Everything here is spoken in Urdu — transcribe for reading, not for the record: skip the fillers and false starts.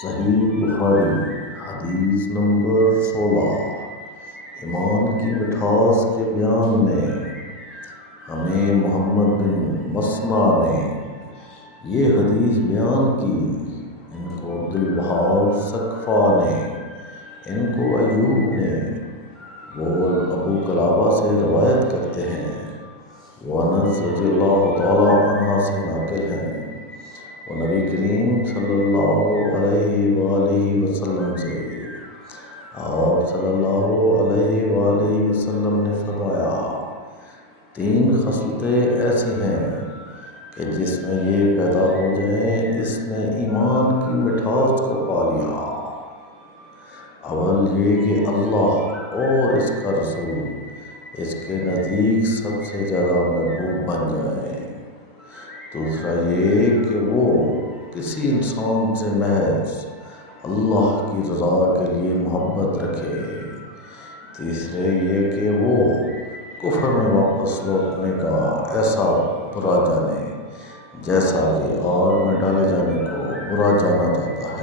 صحیح بخاری حدیث نمبر 16۔ ایمان کی مٹھاس کے بیان میں ہمیں محمد بن مسنہ نے یہ حدیث بیان کی، ان کو عبدالوہاب ثقفی نے، ان کو ایوب نے، وہ ابو قلابہ سے روایت کرتے ہیں، وہ انس رضی اللہ تعالیٰ عنہ سے ناقل ہیں، وہ نبی کریم صلی اللہ علیہ وآلہ وسلم سے، آپ صلی اللہ علیہ وآلہ وسلم نے فرمایا، 3 خصلتیں ایسی ہیں کہ جس میں یہ پیدا ہو جائیں اس نے ایمان کی مٹھاس کو پا لیا۔ اول یہ کہ اللہ اور اس کا رسول اس کے نزدیک سب سے زیادہ محبوب بن جائیں۔ دوسرا یہ کہ وہ کسی انسان سے محض اللہ کی رضا کے لیے محبت رکھے۔ تیسرے یہ کہ وہ کفر میں واپس لوٹنے کا ایسا برا جانے جیسا کہ آگ میں ڈالے جانے کو برا جانا جاتا ہے۔